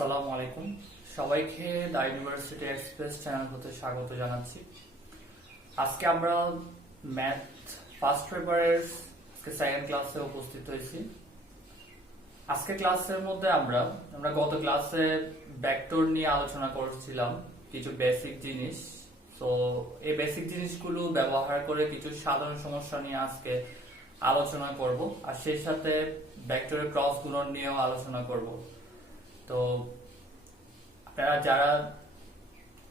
আসসালামু আলাইকুম। সবাইকে দ্য ইউনিভার্সিটি এক্সপ্রেস চ্যানেল হতে স্বাগত জানাচ্ছি। আজকে আমরা ম্যাথ ফার্স্ট পেপারের সেকেন্ড ক্লাসে উপস্থিত হয়েছি। আজকে ক্লাসের মধ্যে আমরা গত ক্লাসে ভেক্টর নিয়ে আলোচনা করছিলাম, কিছু বেসিক জিনিস। তো এই বেসিক জিনিসগুলো ব্যবহার করে কিছু সাধারণ সমস্যা নিয়ে আজকে আলোচনা করব, আর সেই সাথে ভেক্টরের ক্রস গুণন নিয়েও আলোচনা করব। তো আপনারা যারা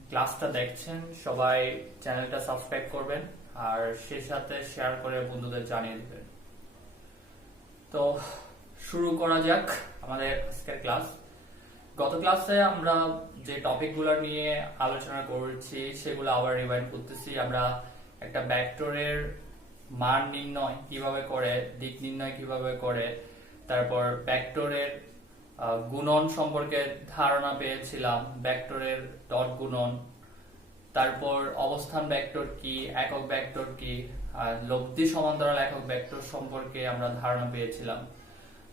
ক্লাসটা দেখছেন সবাই চ্যানেলটা সাবস্ক্রাইব করবেন, আর সেই সাথে শেয়ার করে বন্ধুদের জানিয়ে দেবেন। তো শুরু করা যাক আমাদের আজকের ক্লাস। গত ক্লাসে আমরা যে টপিকগুলো নিয়ে আলোচনা করেছি সেগুলো আবার রিভাইন্ড করতেছি। আমরা একটা ভেক্টরের মান নির্ণয় কিভাবে করে, দিক নির্ণয় কিভাবে করে, তারপর ভেক্টরের গুণন সম্পর্কে ধারণা পেয়েছিলাম, ভেক্টরের ডট গুণন, তারপর অবস্থান ভেক্টর কি, একক ভেক্টর কি, আর লব্ধি সমান্তরাল একক ভেক্টর সম্পর্কে আমরা ধারণা পেয়েছিলাম।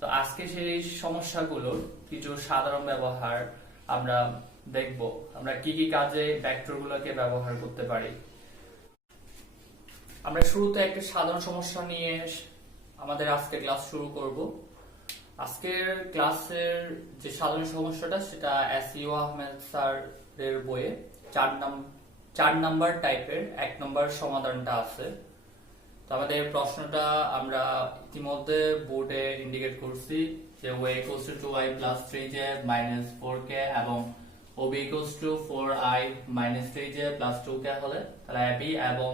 তো আজকে সেই সমস্যাগুলোর কিছু সাধারণ ব্যবহার আমরা দেখব, আমরা কি কি কাজে ভেক্টরগুলোকে ব্যবহার করতে পারি। আমরা শুরুতে একটা সাধারণ সমস্যা নিয়ে আমাদের আজকে ক্লাস শুরু করব। আজকের ক্লাসের যে সাধারণ সমস্যাটা সেটা এসইউ আহমেদ স্যারের বইয়ে 4 নাম্বার টাইপের 1 নম্বর সমাধানটা আছে। তো আমাদের প্রশ্নটা আমরা ইতিমধ্যে বোর্ডে ইন্ডিকেট করছি যে y equals to 2i plus 3j minus 4k এবং ob equals to 4i minus 3j plus 2k হলে তাহলে ab এবং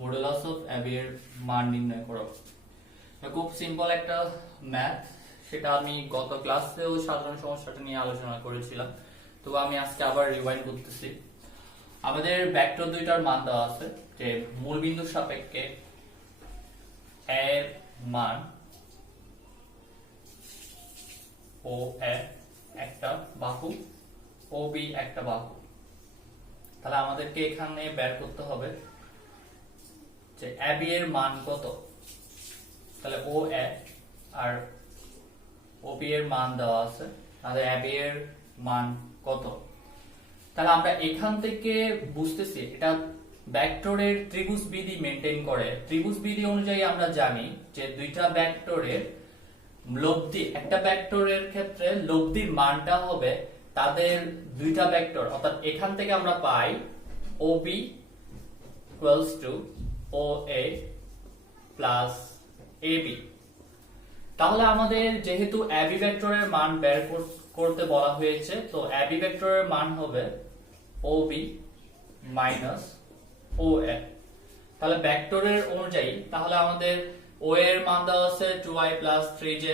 মডুলাস অফ ab এর মান নির্ণয় করো। খুব সিম্পল একটা ম্যাথ, সেটা আমি গত ক্লাসেও সাধারণ সমস্যাটা নিয়ে আলোচনা করেছিলাম, তো আমি আজকে আবার রিভাইন্ড করতেছি। আমাদের ভেক্টর দুইটার মান দেওয়া আছে, যে মূল বিন্দুর সাপেক্ষে এর মান ও এ একটা বাহু, ও বি একটা বাহু। তাহলে আমাদেরকে এখানে বের করতে হবে যে এ বি এর মান কত। তাহলে ও এ আর ওবি এর মান দেওয়া আছে, তাহলে এবি এর মান কত। তাহলে আমরা এখান থেকে বুঝতেছি এটা ভেক্টরের ত্রিভুজ বিধি মেইনটেইন করে। ত্রিভুজ বিধি অনুযায়ী আমরা জানি যে দুইটা ভেক্টরের লব্ধি, একটা ভেক্টরের ক্ষেত্রে লব্ধির মানটা হবে তাদের দুইটা ভেক্টর, অর্থাৎ এখান থেকে আমরা পাই OB equals to OA plus AB। তাহলে আমাদের যেহেতু এবি ভেক্টরের মান বের করতে বলা হয়েছে, তো এবি ভেক্টরের মান হবে OB minus OA। তাহলে ভেক্টরের অনুযায়ী তাহলে আমাদের O এর মান দেওয়া আছে 2i plus 3j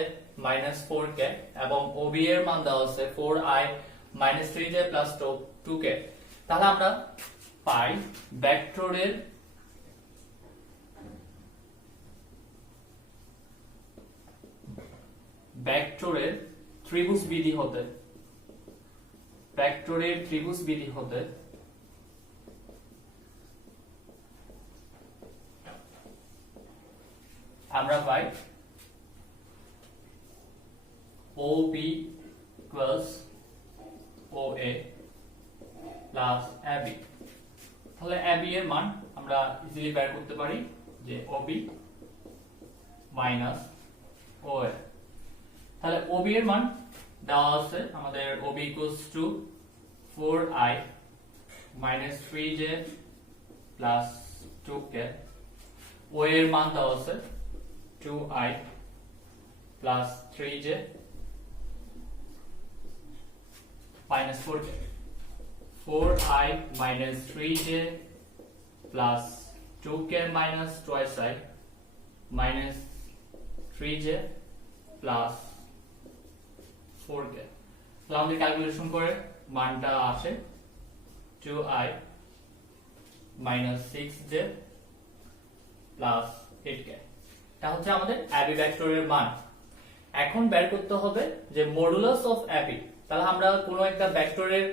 minus 4k এবং OB এর মান দেওয়া আছে 4i minus 3j plus 2k। তাহলে আমরা পাই ভেক্টরের ত্রিভুজ বিধি হতে আমরা পাই OB equals OA plus AB। তাহলে AB এর মান আমরা ইজিলি বের করতে পারি যে OB minus OA। তাহলে OB এর মান দেওয়া আছে আমাদের OB equals to 4i minus 3j plus 2k। OA এর মান দেওয়া আছে 2i plus 3j minus 4k। 4i minus 3j plus 2k minus twice I minus 3j plus 4k। তো আমরা ক্যালকুলেশন করে মানটা আসে 2i minus 6j plus 8k। এটা হচ্ছে আমাদের এবি ভেক্টরের মান। এখন বের করতে হবে যে মডুলাস অফ এবি। তাহলে আমরা কোনো একটা ভেক্টরের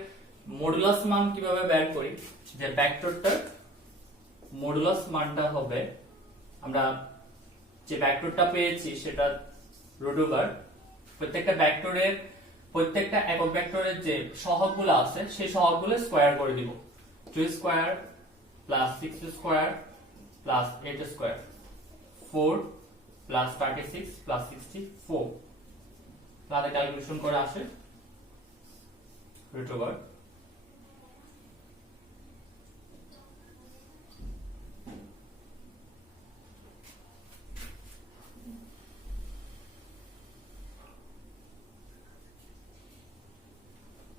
মডুলাস মান কিভাবে বের করি, যে ভেক্টরটার মডুলাস মানটা হবে, আমরা যে ভেক্টরটা পেয়েছি সেটা রুট ওভার প্রত্যেকটা ভেক্টরের প্রত্যেকটা একক ভেক্টরের যে সহগগুলো আছে সেই সহগগুলো স্কয়ার করে দিব 2 square plus 6 square plus 8 square 4 plus 36 plus 64 তাহলে ক্যালকুলেশন করে আসে রুট ওভার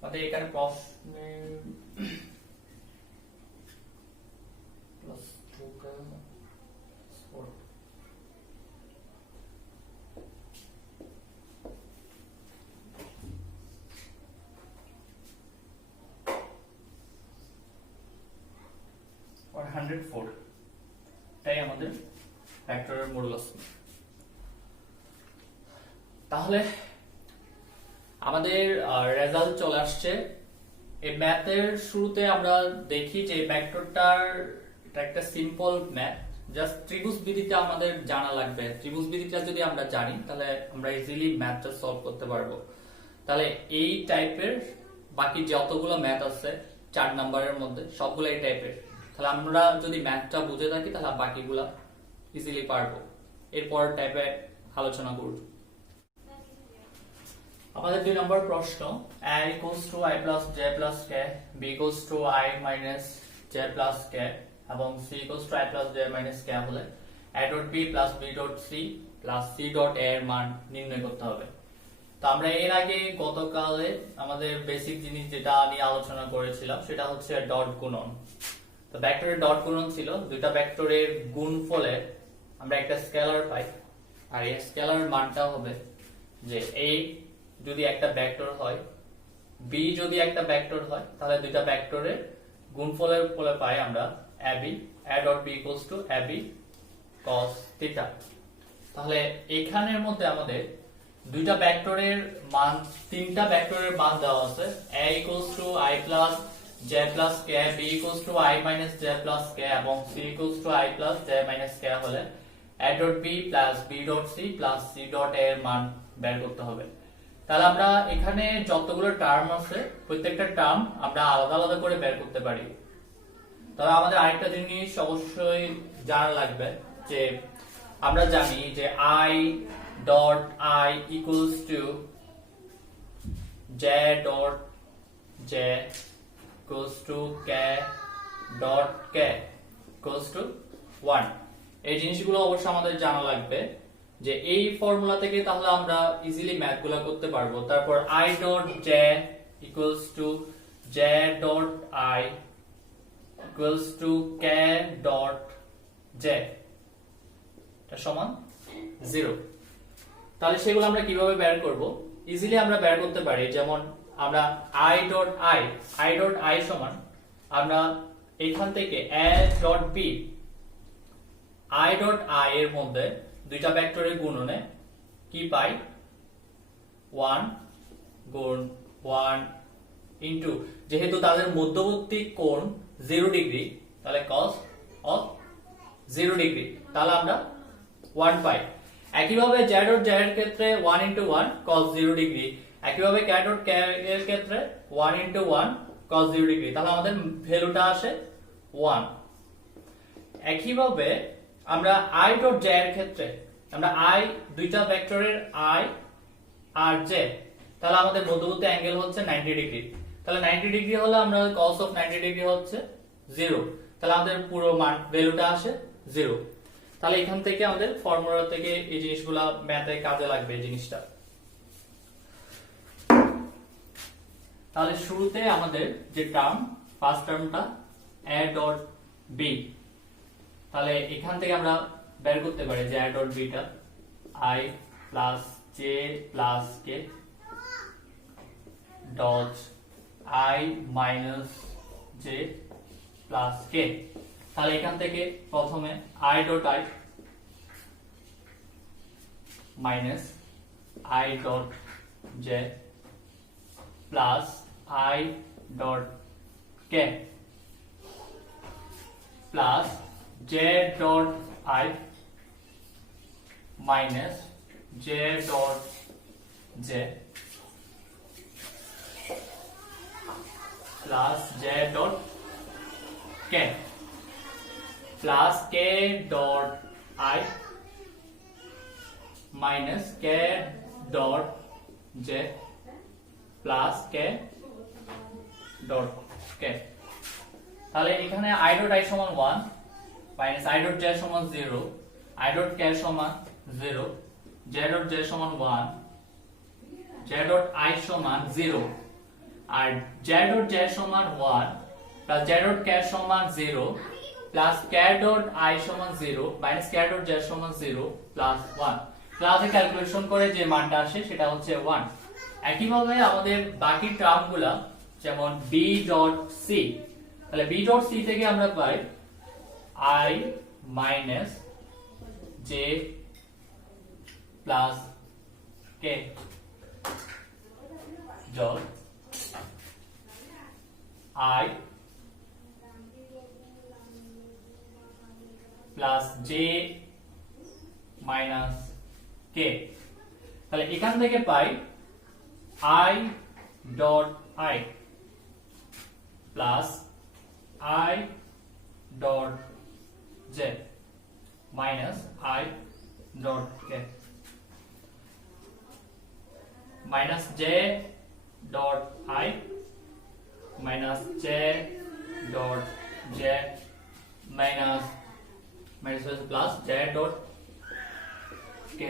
আমাদের এখানে প্রশ্নে প্লাস 2 কা 4 104 তাই আমাদের ভেক্টরের মডুলাস। তাহলে আমাদের রেজাল্ট চলে আসছে। এই ম্যাথের শুরুতে আমরা দেখি যে ভেক্টরটার এটা একটা সিম্পল ম্যাথ, জাস্ট ত্রিভুজ বিধিটা আমাদের জানা লাগবে। ত্রিভুজ বিধিটা যদি আমরা জানি তাহলে আমরা ইজিলি ম্যাথটা সলভ করতে পারবো। তাহলে এই টাইপের বাকি যতগুলো ম্যাথ আছে 4 নাম্বারের মধ্যে সবগুলো এই টাইপের। তাহলে আমরা যদি ম্যাথটা বুঝে থাকি তাহলে বাকিগুলো ইজিলি পারবো। এরপর টাইপে আলোচনা করব। আমাদের 2 নম্বর প্রশ্ন a equals to I plus j plus k, b equals to I minus j plus k এবং c equals to I plus j minus k হলে a dot b plus b dot c plus c dot a এর মান নির্ণয় করতে হবে। তো আমরা এর আগে গতকালে আমাদের বেসিক জিনিস যেটা নিয়ে আলোচনা করেছিলাম সেটা হচ্ছে ডট গুণন। তো ভেক্টরের ডট গুণন ছিল দুইটা ভেক্টরের গুণফলে আমরা একটা স্কেলার পাই, আর এই স্কেলার মানটা হবে যে a যদি একটা ভেক্টর হয়, b যদি একটা ভেক্টর হয়, তাহলে দুইটা ভেক্টরের গুণফলের ফলে পাই আমরা ab, a dot b equals to ab cos theta। তাহলে এখানের মধ্যে আমাদের দুইটা ভেক্টরের মান, তিনটা ভেক্টরের মান দেওয়া আছে। a equals to I plus j plus k, b equals to I minus j plus k এবং c equals to I plus j minus k হলে a dot b plus b dot c plus c dot a এর মান বের করতে হবে। তাহলে আমরা এখানে যতগুলো টার্ম আছে প্রত্যেকটা টার্ম আমরা আলাদা আলাদা করে বের করতে পারি। তবে আমাদের আরেকটা জিনিস অবশ্যই জানা লাগবে যে আমরা জানি যে I dot I equals to j dot j equals to k dot k equals to 1। এই জিনিসগুলো অবশ্যই আমাদের জানা লাগবে যে এই ফর্মুলা থেকে তাহলে আমরা ইজিলি ম্যাথগুলো করতে পারবো। তারপর I dot j equals to j dot I equals to k dot j এটা সমান 0। তাহলে সেগুলো আমরা কিভাবে বের করব? ইজিলি আমরা বের করতে পারি। যেমন আমরা I dot I সমান আমরা এখান থেকে a dot b I dot I এর মধ্যে দুইটা ভেক্টরের গুণনে কি পাই 1 গুণ 1 ইনটু, যেহেতু তাদের মধ্যবর্তী কোণ 0 ডিগ্রি তাহলে cos of 0 ডিগ্রি, তাহলে আমরা 1 পাই। একইভাবে z dot z এর ক্ষেত্রে 1 into 1 cos 0 ডিগ্রি, একইভাবে k dot k এর ক্ষেত্রে 1 into 1 cos 0 ডিগ্রি, তাহলে আমাদের ভ্যালুটা আসে 1। একইভাবে আমরা I dot j এর ক্ষেত্রে আমরা I দুইটা ভেক্টরের I আর j, তাহলে আমাদের মধ্যবর্তী অ্যাঙ্গেল হচ্ছে 90 ডিগ্রি। তাহলে 90 ডিগ্রি হলে আমরা cos of 90 ডিগ্রি হচ্ছে 0, তাহলে আমাদের পুরো মান ভ্যালুটা আসে 0। তাহলে এখান থেকে আমাদের ফর্মুলা থেকে এই জিনিসগুলো ম্যাথে কাজে লাগবে এই জিনিসটা। তাহলে শুরুতে আমাদের যে টার্ম ফার্স্ট টার্মটা a dot b, তাহলে এখান থেকে আমরা বের করতে পারি যে a dot b টা I plus j plus k dot I minus j plus k। তাহলে এখান থেকে প্রথমে I dot I minus I dot j plus I dot k plus j dot I minus j dot j plus J dot K plus K dot I minus K dot J plus K dot K. তাহলে এখানে i dot i সমান 1 minus i dot j সমান 0, i dot k সমান 0, j dot j সমান 1, j dot i সমান 0 আর j dot j সমান 1 plus j dot k সমান 0 plus k dot i সমান 0 মাইনাস k ডট j সমান 0 plus 1। ক্লাসে ক্যালকুলেশন করে যে মানটা আসে সেটা হচ্ছে 1। একইভাবে আমাদের বাকি টার্মগুলা যেমন b ডট c, তাহলে b ডট c থেকে আমরা পাই i minus j plus k dot i plus j minus k। তাহলে এখান থেকে পাই i dot i plus i dot j minus i dot k minus j dot i minus j dot j minus plus j dot k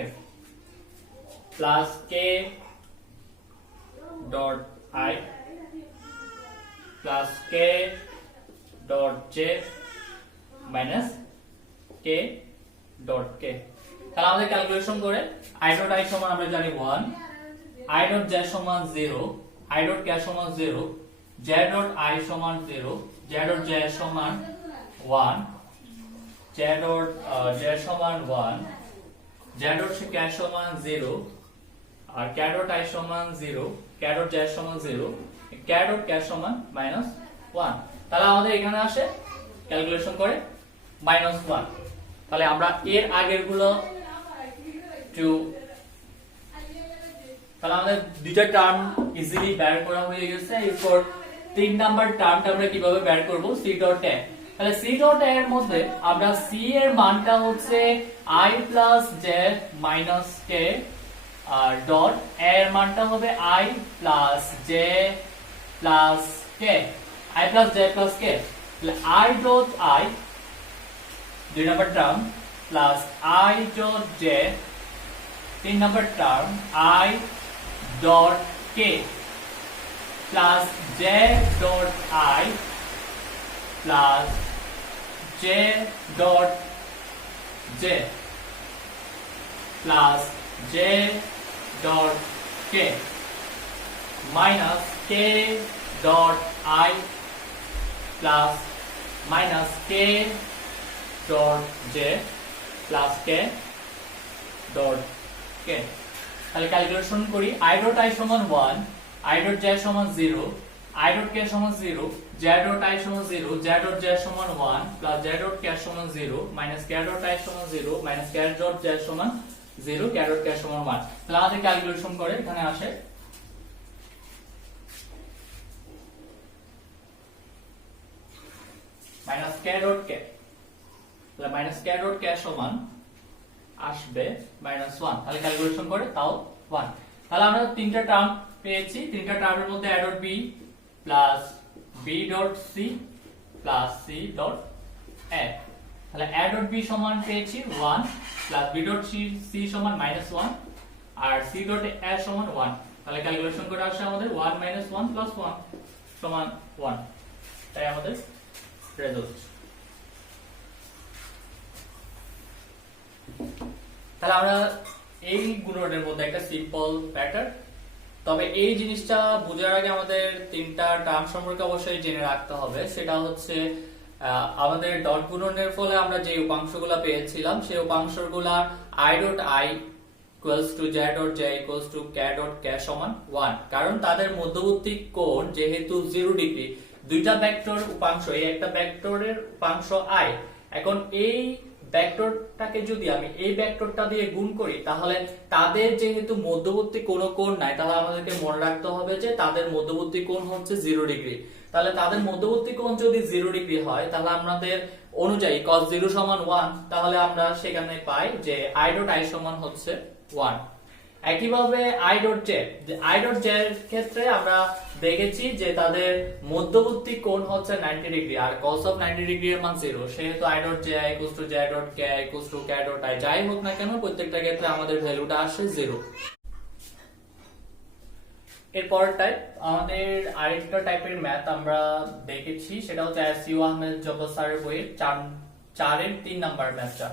plus k dot i plus k dot j minus k dot k। তাহলে আমাদের calculation করে i dot i সমান আমরা জানি 1, i dot j সমান 0, i dot k সমান 0, j dot i সমান 0, j dot j সমান 1, j ডট j সমান 1, j ডট k সমান 0 আর k ডট i সমান 0, k ডট j সমান 0, k ডট k সমান -1। তাহলে আমাদের এখানে আসে ক্যালকুলেশন করে -1। তাহলে আমরা এর আগের গুলো তাহলে আমাদের দুইটা টার্ম ইজিলি বের করা হয়ে গেছে। এরপর 3 নাম্বার টার্মটা আমরা কিভাবে বের করব, c ডট a। তাহলে c ডট a এর মধ্যে আমরা c এর মানটা হচ্ছে i plus j minus k আর ডট a এর মানটা হবে i plus j plus k, i plus j plus k। তাহলে i dot i 2 number term plus i dot j 3 number term i dot k plus j dot i plus j dot j plus j dot k minus k dot i plus minus k dot j plus k dot k। তাহলে calculation করি i dot i সমান 1, i dot j সমান 0, i dot k সমান 0, j dot i সমান 0, j dot j সমান 1 plus j dot k সমান 0 minus k dot i সমান 0 minus k dot j সমান 0, k ডট k সমান 1। তাহলে আমাদের ক্যালকুলেশন করে এখানে আসে মাইনাস k ডট k। তাহলে মাইনাস k ডট k সমান আসবে -1। তাহলে ক্যালকুলেশন করে তাও 1। তাহলে আমরা তিনটা টার্ম পেয়েছি। তিনটা টার্মের মধ্যে a dot b plus b dot c plus c dot a। তাহলে a ডট b সমান পেয়েছি 1 প্লাস b ডট c সমান -1 আর c ডট a সমান 1। তাহলে ক্যালকুলেশন করে আসে আমাদের 1 1 প্লাস 1 সমান 1। তাই আমাদের রেজাল্ট। তাহলে আমরা এই গুণনের মধ্যে একটা সিম্পল প্যাটার্ন, তবে এই জিনিসটা বোঝার আগে আমাদের তিনটা টার্ম সম্পর্কে অবশ্যই জেনে রাখতে হবে। সেটা হচ্ছে আমাদের ডট গুণনের ফলে আমরা যে উপাংশগুলো পেয়েছিলাম সেই উপাংশগুলা i dot i equals to j dot j equals to k dot k সমান 1, কারণ তাদের মধ্যবর্তী কোণ যেহেতু 0 ডিগ্রি। দুইটা ভেক্টর উপাংশ, এই একটা ভেক্টরের উপাংশ i। এখন এই ভেক্টরটাকে যদি আমি এই ভেক্টরটা দিয়ে গুণ করি তাহলে তাদের যেহেতু মধ্যবর্তী কোনো কোণ নাই, তাহলে আমাদেরকে মনে রাখতে হবে যে তাদের মধ্যবর্তী কোণ হচ্ছে 0 ডিগ্রি। তাহলে তাদের মধ্যবর্তী কোণ যদি 0 ডিগ্রি হয় তাহলে আমাদের অনুযায়ী cos 0 সমান 1, তাহলে আমরা সেখানে পাই যে i ডট i সমান হচ্ছে 1। একইভাবে i ডট j এর ক্ষেত্রে আমরা দেখেছি যে তাদের মধ্যবর্তী কোণ হচ্ছে 90 ডিগ্রি আর cos অফ 90 ডিগ্রি এর মান 0, সেহেতু i dot j j dot k k dot i যাই হোক না কেন প্রত্যেকটা ক্ষেত্রে আমাদের ভ্যালুটা আসে 0। এরপর টাইপ আমাদের আরেকটা টাইপের ম্যাথ আমরা দেখেছি, সেটা হচ্ছে এসইউ আহমেদ জব্বার স্যারের বইয়ের 4 এর 3 নাম্বার ম্যাথটা।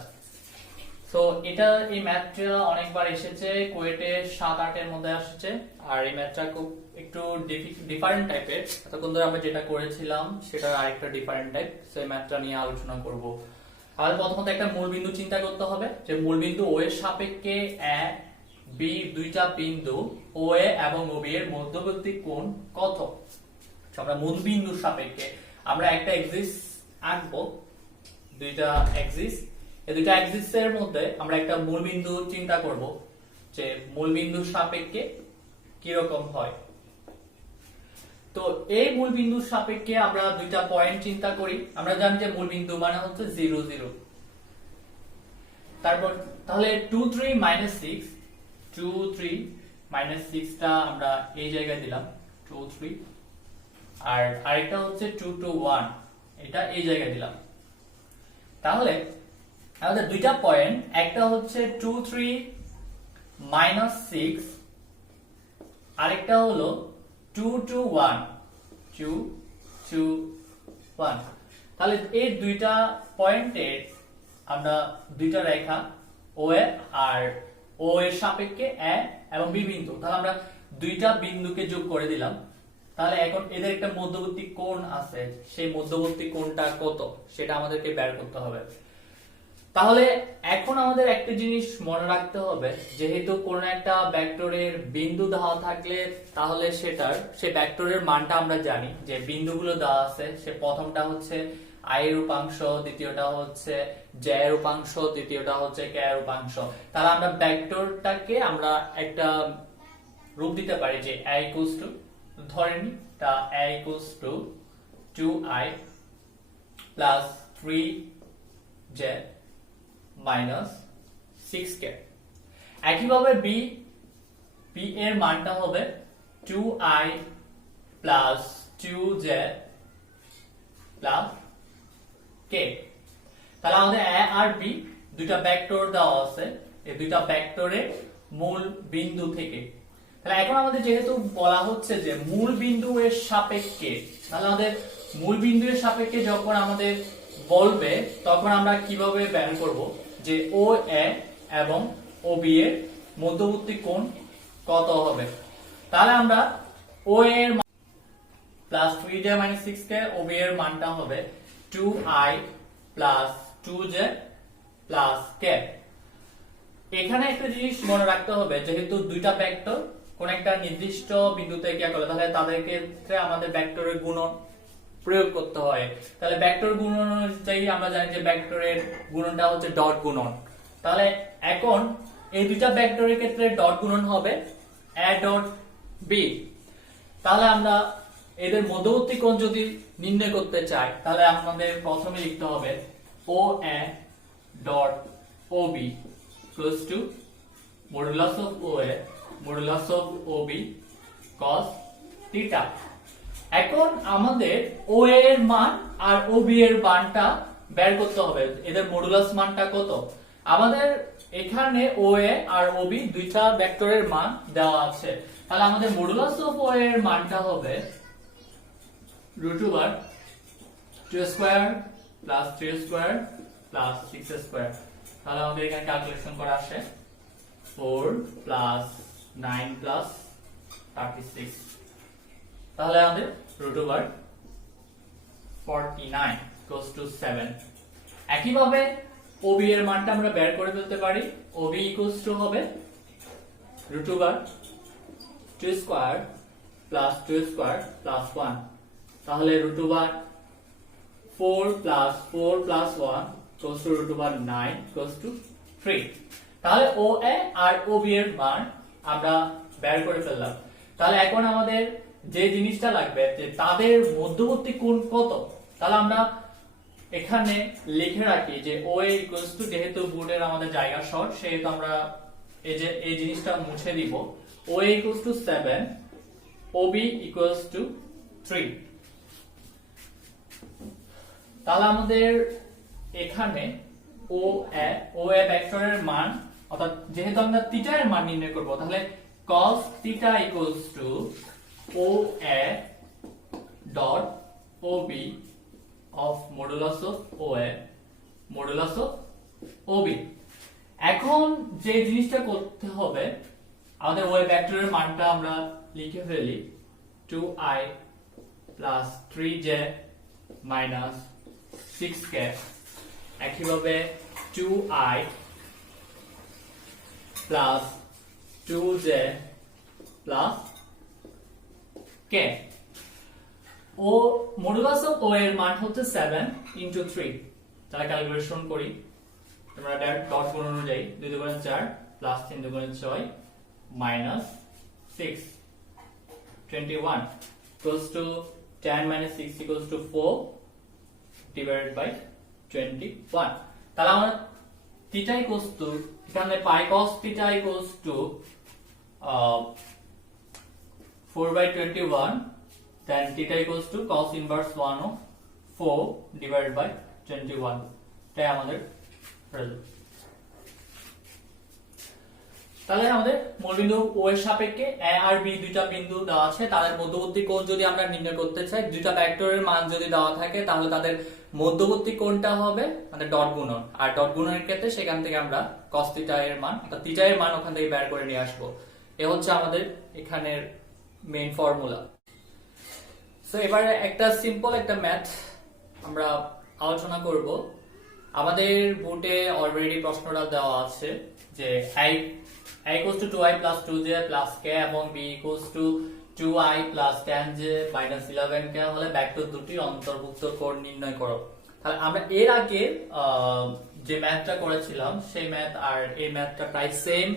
তো এই ম্যাথটা অনেকবার এসেছে, কুয়েটে 7-8 এর মধ্যে আসছে। আর এই ম্যাথটা খুব একটু ডিফারেন্ট টাইপের, এতক্ষণ ধরে আমরা যেটা করেছিলাম সেটার আরেকটা ডিফারেন্ট টাইপ। সেই ম্যাথটা নিয়ে আলোচনা করব। আমাদের প্রথমত একটা মূলবিন্দু চিন্তা করতে হবে, যে মূলবিন্দু ও এর সাপেক্ষে এ বি দুইটা বিন্দু ও এ এবং ও বি এর মধ্যবর্তী কোণ কত। আমরা মূলবিন্দুর সাপেক্ষে আমরা একটা এক্সিস আঁকবো, দুইটা এক্সিস, এই দুইটা এক্সিসের মধ্যে আমরা একটা মূলবিন্দু চিন্তা করব যে মূলবিন্দুর সাপেক্ষে কি রকম হয়। তো এই মূলবিন্দুর সাপেক্ষে আমরা দুইটা পয়েন্ট চিন্তা করি। আমরা জানি যে মূলবিন্দু মানে হচ্ছে 0 0। তারপর তাহলে 2 3 6 2 3 6টা আমরা এই জায়গায় দিলাম 2 3, আর আরেকটা হচ্ছে 2 2 1, এটা এই জায়গায় দিলাম। তাহলে আমাদের দুইটা পয়েন্ট, একটা হচ্ছে 2 3 6, আরেকটা হলো 2 2 1 2 2 1। তাহলে এই দুইটা পয়েন্টের আমরা দুইটা রেখা ও এ আর ও এর সাপেক্ষে এ এবং বি বিন্দু, তাহলে আমরা দুইটা বিন্দুকে যোগ করে দিলাম। তাহলে এখন এদের একটা মধ্যবর্তী কোণ আছে, সেই মধ্যবর্তী কোণটা কত সেটা আমাদেরকে বের করতে হবে। তাহলে এখন আমাদের একটা জিনিস মনে রাখতে হবে, যেহেতু কোন একটা ভেক্টরের বিন্দু দেওয়া থাকলে তাহলে সেই ভেক্টরের মানটা আমরা জানি যে বিন্দুগুলো দেওয়া আছে, সে প্রথমটা হচ্ছে i এর উপাংশ, দ্বিতীয়টা হচ্ছে j এর উপাংশ, তৃতীয়টা হচ্ছে k এর উপাংশ। তাহলে আমরা ভেক্টরটাকে আমরা একটা রূপ দিতে পারি যে a ধরে নি, তা a 2i plus 3j minus 6k। একইভাবে b এর মানটা হবে 2i plus 2j plus k। তাহলে আমাদের a আর b দুইটা ভেক্টর দেওয়া আছে, এই দুইটা ভেক্টরের মূল বিন্দু থেকে। তাহলে এখন আমাদের যেহেতু বলা হচ্ছে যে মূল বিন্দু এর সাপেক্ষে, তাহলে আমাদের মূল বিন্দু এর সাপেক্ষে যখন আমাদের বলবে তখন আমরা কিভাবে বের করব যে ও এ এবং ও বি এর মধ্যবর্তী কোণ কত হবে। তাহলে আমরা ও এর প্লাস 3j 6k, ও বি এর মানটা হবে 2i plus 2j plus k। এখানে একটা জিনিস মনে রাখতে হবে, যেহেতু দুইটা ভেক্টর কোন একটা নির্দিষ্ট বিন্দুতে গিয়ে করলে তাহলে তাদের ক্ষেত্রে আমাদের ভেক্টরের গুণন প্রয়োগ করতে হয়। তাহলে ভেক্টর গুণন অনুযায়ী আমরা জানি যে ভেক্টরের গুণনটা হচ্ছে ডট গুণন। তাহলে এখন এই দুইটা ভেক্টরের ক্ষেত্রে ডট গুণন হবে a ডট b। তাহলে আমরা এদের মধ্যবর্তী কোণ যদি নির্ণয় করতে চাই তাহলে আমাদের প্রথমে লিখতে হবে O A dot O B close to modulus of OA modulus of OB cos theta। এখন আমাদের OA এর মান আর OB এর মানটা বের করতে হবে, এদের মডুলাস মানটা কত। আমাদের এখানে OA আর OB দুইটা ভেক্টরের মান দেওয়া আছে, তাহলে আমাদের মডুলাস অফ OA এর মানটা হবে √2 square plus 3 square plus 6 square. তাহলে আমাদের এখানে ক্যালকুলেশন করা আসে 4 প্লাস 9 প্লাস 36। তাহলে আমাদের √49 close to 7। একইভাবে OB এর মানটা আমরা বের করে ফেলতে পারি। OB equals to হবে √2 স্কয়ার প্লাস 2 স্কয়ার প্লাস 1। তাহলে √4 plus 4 plus 1 equals to root over 9 equals to 3। তাহলে OA আর OB এর মান আমরা বের করে ফেললাম। তাহলে এখন আমাদের যে জিনিসটা লাগবে যে তাদের মধ্যবর্তী কোণ কত। তাহলে আমরা এখানে লিখে রাখি যে OA ইকুয়ালস টু, যেহেতু বোর্ডের আমাদের জায়গা শর্ট সেহেতু আমরা এই জিনিসটা মুছে দিব। OA equals to 7, OB equals to 3। তাহলে আমাদের এখানে OA ভেক্টরের মান, অর্থাৎ যেহেতু আমরা থিটা এর মান নির্ণয় করব, তাহলে cos theta equals to OA dot OB of modulus of OA modulus of OB। এখন যে জিনিসটা করতে হবে, আমাদের OA ভেক্টরের মানটা আমরা লিখে ফেলি 2i plus 3j minus 6k, একইভাবে 2i plus 2j plus k। ও মডুলাস অফ ও এর মান হচ্ছে 7 into 3। তাহলে ক্যালকুলেশন করি, আমরা ডাইরেক্ট ডট গুণ অনুযায়ী 2 2 গুণ 4 প্লাস 3 2 গুণ 6 minus 6 21 equals to 10 minus 6 equals to 4 divided by 21। তাহলে আমরা theta equals to, এখানে pi cos theta equals to 4 by 21, then theta equals to cos inverse 1 of 4 divided by 21। তাই আমাদের রেজাল্ট। তাহলে আমাদের মূলবিন্দু O এর সাপেক্ষে A আর B দুইটা বিন্দু দেওয়া আছে, তাদের মধ্যবর্তী কোণ যদি আমরা নির্ণয় করতে চাই, দুইটা ভেক্টরের মান যদি দেওয়া থাকে তাহলে তাদের মধ্যবর্তী কোণটা হবে আমাদের ডট গুণন, আর ডট গুণনের ক্ষেত্রে সেখান থেকে আমরা cos থিটা এর মান অর্থাৎ থিটা এর মান ওখান থেকে বের করে নিয়ে আসব। এ হচ্ছে আমাদের এখানের মেইন ফর্মুলা। সো এবারে একটা সিম্পল একটা ম্যাথ আমরা আলোচনা করব। আমাদের বোর্ডে অলরেডি প্রশ্নটা দেওয়া আছে যে a equals to 2i plus 2j plus k এবং b equals to 2i plus 10j minus 11k হলে ভেক্টর দুটির অন্তর্ভুক্ত কোণ নির্ণয় করো। তাহলে আমরা এর আগে যে ম্যাথটা করেছিলাম সেই ম্যাথ আর এই ম্যাথটা প্রায় সেম,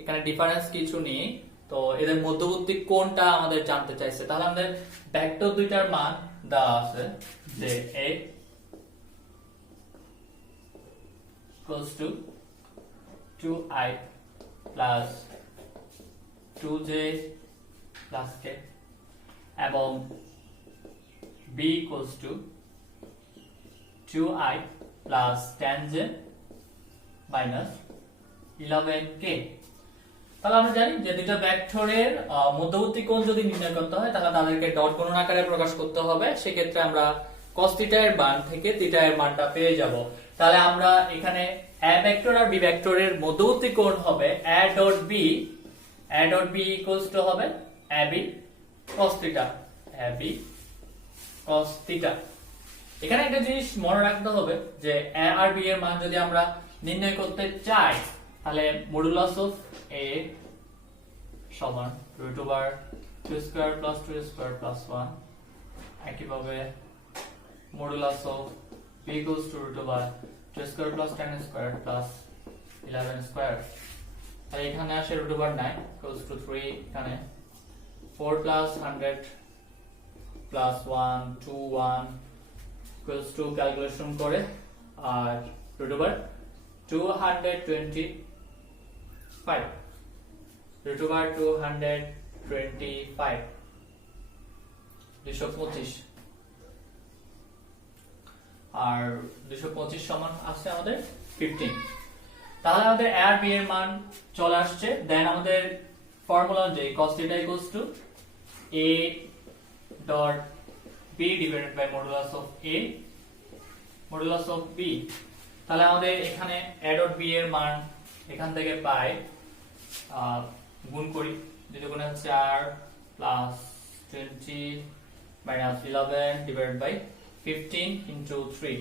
এখানে ডিফারেন্স কিছু নেই। তো এদের মধ্যবর্তী কোণটা আমাদের জানতে চাইছে। তাহলে আমাদের ভেক্টর দুইটার মান দেওয়া আছে যে a equals to 2i plus 2j plus k এবং b equals to 2i plus 10j minus 11k। তাহলে আমরা জানি যে দুটো ভেক্টরের মধ্যবর্তী কোণ যদি নির্ণয় করতে হয় তাহলে তাদেরকে ডট গুণন আকারে প্রকাশ করতে হবে। সেই ক্ষেত্রে আমরা cos থিটা এর মান থেকে থিটা এর মানটা পেয়ে যাব। তাহলে আমরা এখানে a ভেক্টর আর b ভেক্টরের মধ্যবর্তী কোণ হবে a dot b equals to হবে ab cos theta, ab cos theta. এখানে একটা জিনিস মনে রাখতে হবে যে a আর b এর মান যদি আমরা নির্ণয় করতে চাই তাহলে মডুলাস অফ a সমান root over 2 square plus 2 square plus 1, একইভাবে modulus of b equals to root over 2 square plus 10 square plus 11 square. তাহলে এখানে আসে রুট ওভার 9 ইকুয়ালস টু 3, এখানে 4 plus 100 plus 1 2 1 equals two calculation করে আর রুট ওভার 225 রুট ওভার 225 225 আর 225 সমান আসছে আমাদের 15। তাহলে আমাদের a আর b এর মান চলে আসছে। দেন আমাদের ফর্মুলা অনুযায়ী cos θ equals to a dot b divided by modulus of a modulus of b। তাহলে আমাদের এখানে a dot b এর মান এখান থেকে পাই, গুণ করি, 2 গুণ 4 plus 20 minus 11 divided by 15 into 3,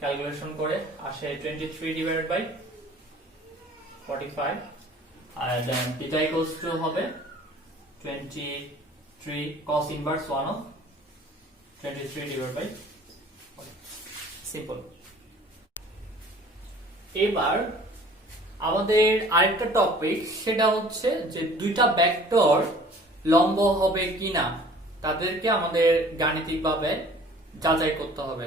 calculation করে আসে 23 divided by 45 আর দেন থিটা ইকুয়ালস টু হবে 23 cos inverse 1 of 23 divided by 40। Simple. এবার আমাদের আরেকটা টপিক, সেটা হচ্ছে যে দুইটা ভেক্টর লম্ব হবে কিনা তাদেরকে আমাদের গাণিতিকভাবে যাচাই করতে হবে।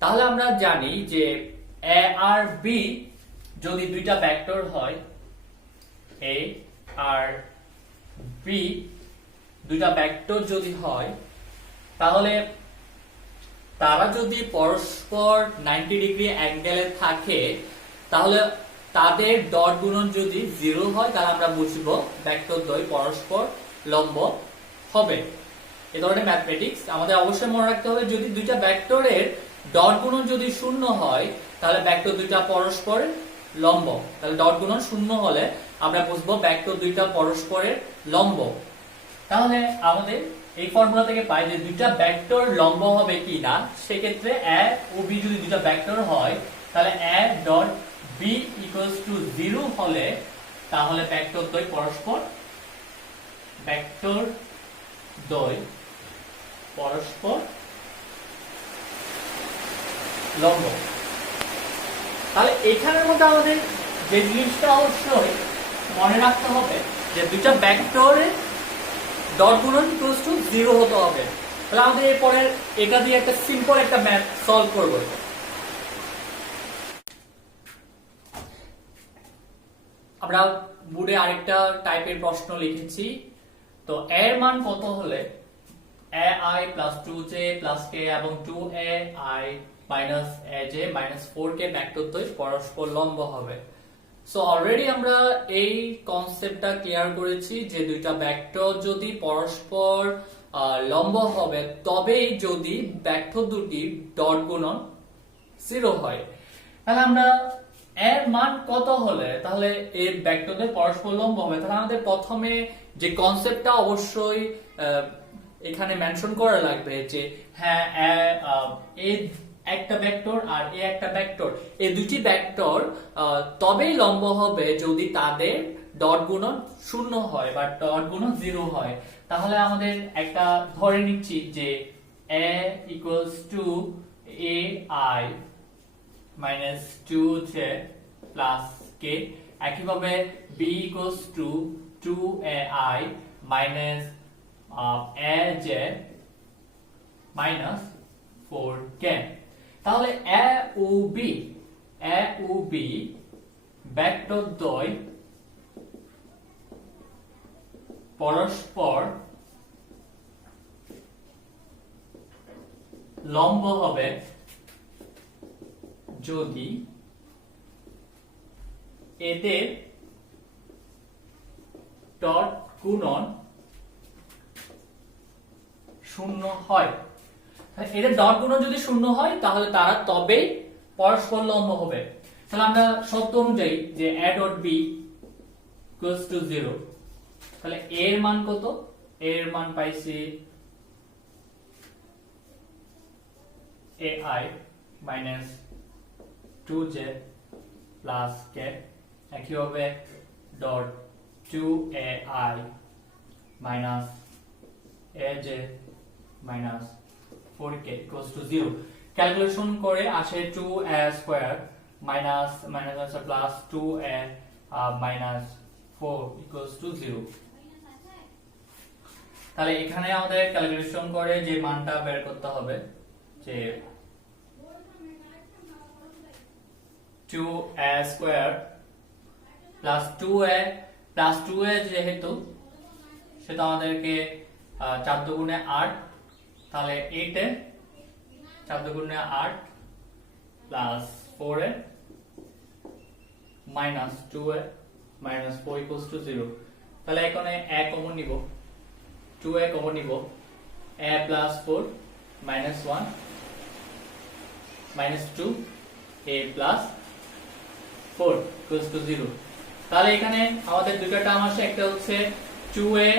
তাহলে আমরা জানি যে এ আর বি যদি দুইটা ভেক্টর হয়, এ আর বি দুইটা ভেক্টর যদি হয়, তাহলে তারা যদি পরস্পর 90 ডিগ্রি অ্যাঙ্গেলে থাকে, তাহলে তাদের ডট গুণন যদি 0 হয়, তাহলে আমরা বুঝবো ভেক্টর দ্বয় পরস্পর লম্ব হবে। এই ধরনের ম্যাথমেটিক্স আমাদের অবশ্যই মনে রাখতে হবে, যদি দুইটা ভেক্টরের ডট গুণন যদি 0 হয়, তাহলে ভেক্টর দুইটা পরস্পরের লম্ব। তাহলে ডট গুণন 0 হলে আমরা বুঝবো ভেক্টর দুইটা পরস্পরের লম্ব। তাহলে আমাদের এই ফর্মুলা থেকে পাই যে দুইটা ভেক্টর লম্ব হবে কিনা। সেক্ষেত্রে এ ও বি যদি দুইটা ভেক্টর হয়, তাহলে A dot B equals to 0 হলে তাহলে ভেক্টর দ্বয় পরস্পর লম্ব। তাহলে এখানের মধ্যে আমাদের যে জিনিসটা অবশ্যই মনে রাখতে হবে যে দুইটা ভেক্টরের ডট গুণন ইকুয়ালস টু 0 হতে হবে। তাহলে আমাদের এরপরে এটা দিয়ে একটা সিম্পল একটা ম্যাথ সলভ করব। আমরা বোর্ডে আরেকটা টাইপের প্রশ্ন লিখেছি। তো এর মান কত হলে A I plus 2j plus k এবং 2a i minus aj minus 4k vector দ্বয় পরস্পর লম্ব হবে। সো অলরেডি আমরা এই কনসেপ্টটা ক্লিয়ার করেছি যে দুইটা ভেক্টর যদি পরস্পর লম্ব হবে, তবেই যদি ভেক্টর দুটি ডট গুণন 0 হয়। তাহলে আমরা এর মান কত হলে তাহলে এই ভেক্টরদের পরস্পর লম্ব হবে। তাহলে আমাদের প্রথমে যে কনসেপ্টটা অবশ্যই এখানে মেনশন করা লাগবে যে হ্যাঁ এ একটা ভেক্টর আর এ একটা ভেক্টর, এই দুটি ভেক্টর তবেই লম্ব হবে যদি তাদের ডট গুণন 0 হয় বা ডট গুণন 0 হয়। তাহলে আমাদের একটা ধরে নিচ্ছি যে a equals to a i minus 2j plus k, একইভাবে b equals two 2ai minus aj minus 4k। তাহলে a ও b ভেক্টর দ্বয় পরস্পর লম্ব হবে যদি এদের ডট গুণন 0 হয়। এদের ডট গুণন যদি 0 হয়, তাহলে তারা তবেই পরস্পর লম্ব হবে। তাহলে আমরা শর্ত অনুযায়ী যে a dot b equals to 0, তাহলে a এর মান কত? a এর মান পাইছি ai minus 2j plus k, একইভাবে dot 2ai minus aj minus 4k equals to 0। Calculation করে আসে 2a square minus minus plus 2a minus 4 equals to 0। তাহলে এখানে আমাদের ক্যালকুলেশন করে যে মানটা বের করতে হবে যে 2a স্কয়ার প্লাস 2a যেহেতু সেটা আমাদেরকে 4 দুগুণে 8, তাহলে 8 এ 4 দুগুণে 8 plus 4 A minus 2a minus 4 equals to 0। তাহলে এখানে a কমন নিব, 2a কমন নিব, a plus 4 minus 1 minus 2 a plus 4 equals to 0। তাহলে এখানে আমাদের দুটো টার্ম আসে, একটা হচ্ছে 2a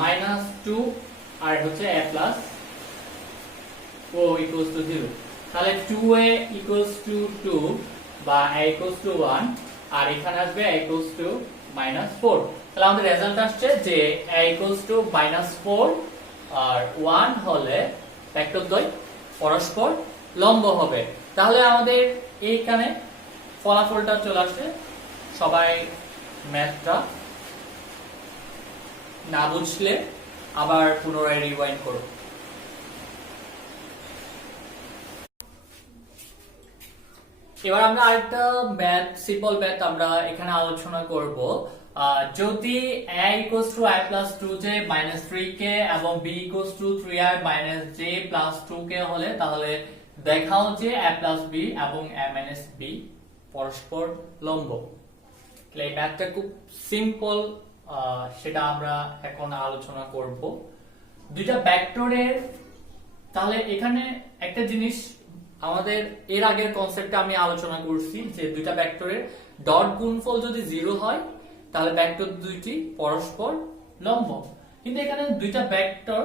মাইনাস 2 আর হচ্ছে a প্লাস 4 ইকুয়ালস টু 0। তাহলে 2a ইকুয়ালস টু 2 বা a ইকুয়ালস টু 1 আর এখানে আসবে a ইকুয়ালস টু মাইনাস 4। তাহলে আমাদের রেজাল্ট আসছে যে a ইকুয়ালস টু মাইনাস 4 আর 1 হলে ভেক্টর দ্বয় পরস্পর লম্ব হবে। তাহলে আমাদের এইখানে ফলাফলটা চলে আসছে। সবাই ম্যাথটা না বুঝলে আবার পুনরায় রিওয়াইন্ড করো। এবার আমরা আরেকটা ম্যাথ, সিম্পল ম্যাথ আমরা এখানে আলোচনা করব। যদি a = i + 2j - 3k এবং b = 3i - j + 2k হলে তাহলে দেখাও যে a + b এবং a - b পরস্পর লম্ব। তাহলে এই ম্যাথটা খুব সিম্পল, সেটা আমরা এখন আলোচনা করব। দুইটা ভেক্টরের, তাহলে এখানে একটা জিনিস আমাদের এর আগের কনসেপ্টে আমি আলোচনা করছি যে দুইটা ভেক্টরের ডট গুণফল যদি 0 হয় তাহলে ভেক্টর দুইটি পরস্পর লম্ব। কিন্তু এখানে দুইটা ভেক্টর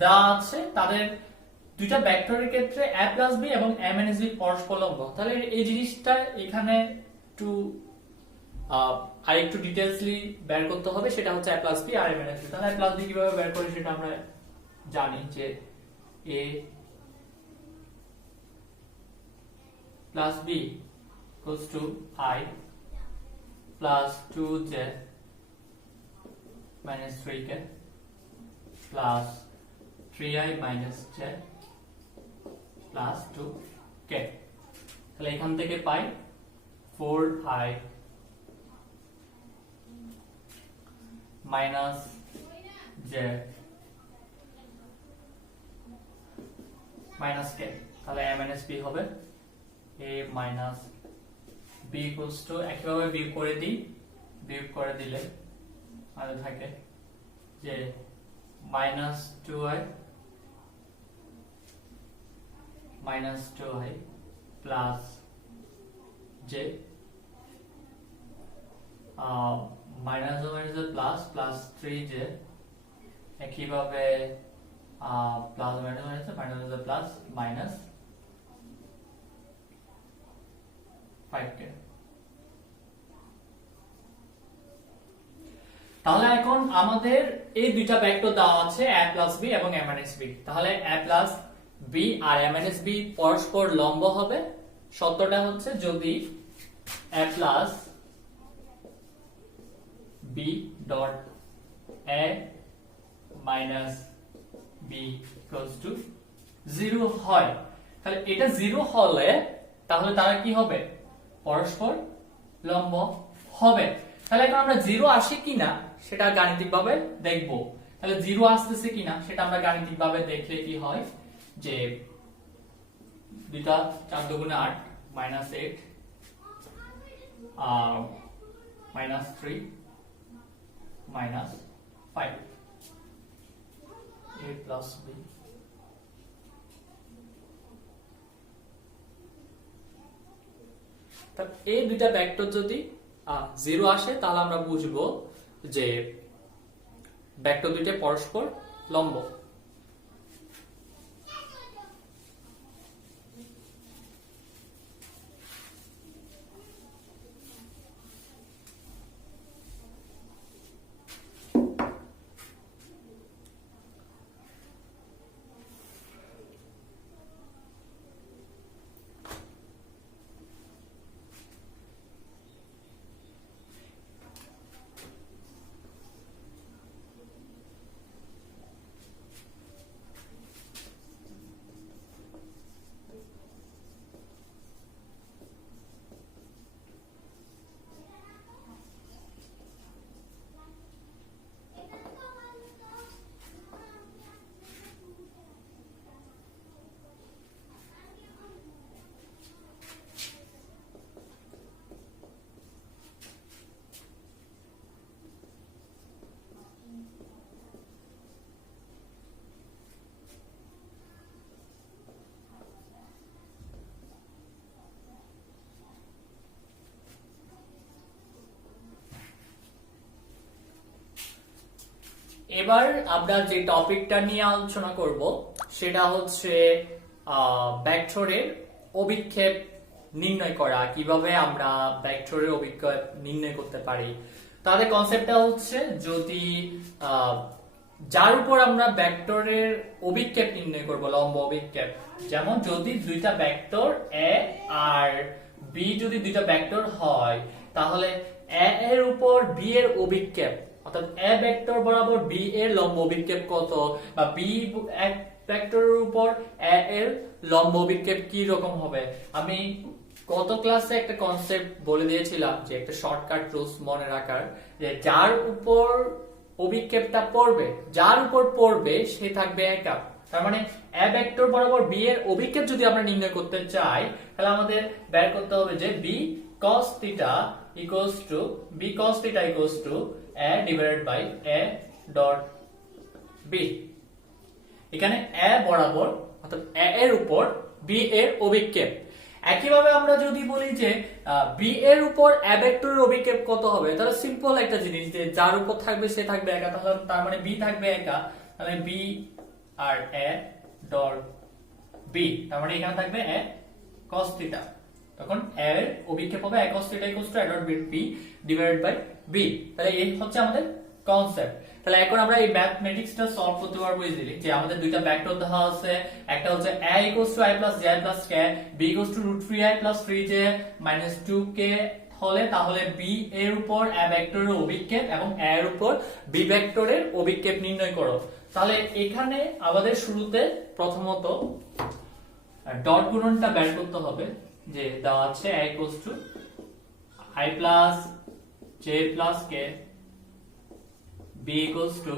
দেওয়া আছে, তাদের দুইটা ভেক্টরের ক্ষেত্রে a + b এবং a - b পরস্পর লম্ব। তাহলে এই জিনিসটা এখানে একটু আরেকটু ডিটেইলসলি বের করতে হবে, সেটা হচ্ছে a + b আর a - b। তাহলে a + b কিভাবে বের করি সেটা আমরা জানি যে a + b = i plus 2j minus 3k plus 3i minus j plus 2k। তাহলে এখান থেকে পাই 4i minus j minus k। তাহলে a minus b হবে a minus b = একইভাবে বিয়োগ করে দিই, বিয়োগ করে দিলে আমাদের থাকে যে -2i plus j minus plus 3j একইভাবে plus minus plus minus 5k। তাহলে এখন আমাদের এই দুইটা ভেক্টর দেওয়া আছে a + b এবং a - b। তাহলে a + b আর a - b পরস্পর লম্ব হবে। সত্যটা হচ্ছে যদি a + b dot a - b = 0 হয়, তাহলে এটা 0 হলে তাহলে তারা কি হবে? পরস্পর লম্ব হবে। তাহলে এখন আমরা 0 আসে কিনা সেটা গাণিতিকভাবে দেখব। তাহলে 0 আসতেছে কিনা সেটা আমরা গাণিতিকভাবে দেখলে কি হয় যে দুইটা 4 × 8 -8 -3 -5 a plus b। এই দুইটা ভেক্টর যদি 0 আসে তাহলে আমরা বুঝবো যে ভেক্টর দুইটা পরস্পর লম্ব। এবার আমরা যে টপিকটা নিয়ে আলোচনা করব সেটা হচ্ছে ভেক্টরের অভিক্ষেপ নির্ণয় করা। কিভাবে আমরা ভেক্টরের অভিক্ষেপ নির্ণয় করতে পারি, তাদের কনসেপ্টটা হচ্ছে যদি যার উপর আমরা ভেক্টরের অভিক্ষেপ নির্ণয় করব, লম্ব অভিক্ষেপ। যেমন যদি দুইটা ভেক্টর a আর b যদি দুইটা ভেক্টর হয়, তাহলে a এর উপর b এর অভিক্ষেপ, অর্থাৎ a ভেক্টর বরাবর b এর লম্ব অভিক্ষেপ কত, বা b এক ভেক্টরের উপর a এর লম্ব অভিক্ষেপ কি রকম হবে। আমি গত ক্লাসে একটা কনসেপ্ট বলে দিয়েছিলাম, যে একটা শর্টকাট রুলস মনে রাখার, যে যার উপর অভিক্ষেপটা পড়বে, যার উপর পড়বে সে থাকবে একা। তার মানে a ভেক্টর বরাবর b এর অভিক্ষেপ যদি আমরা নির্ণয় করতে চাই, তাহলে আমাদের বের করতে হবে যে b cos θ equals to a divided by a dot b। এখানে a বরাবর, অর্থাৎ a এর উপর b এর অভিক্ষেপ। একইভাবে আমরা যদি বলি যে b এর উপর a ভেক্টরের অভিক্ষেপ কত হবে, তাহলে সিম্পল একটা জিনিস, যে যার উপর থাকবে সে থাকবে একা, তার মানে b থাকবে একা, তাহলে b আর a ডট b, তার মানে এখানে থাকবে a cos θ, তখন a এর অভিক্ষেপ হবে a cos θ equals to a dot b divided by b। তাহলে এই হচ্ছে আমাদের কনসেপ্ট। তাহলে এখন আমরা এই ম্যাথমেটিক্সটা সলভ করতে পারবো ইজিলি, যে আমাদের দুইটা ভেক্টর দেওয়া আছে, একটা হচ্ছে a equals to i plus j plus k, b equals to √3i plus 3j minus 2k হলে, তাহলে b এর উপর a ভেক্টরের অভিক্ষেপ এবং a এর উপর b ভেক্টরের অভিক্ষেপ নির্ণয় করো। তাহলে এখানে আমাদের শুরুতে প্রথমত ডট গুণনটা বের করতে হবে, যে দেওয়া আছে a equals to i plus j plus k, b equals to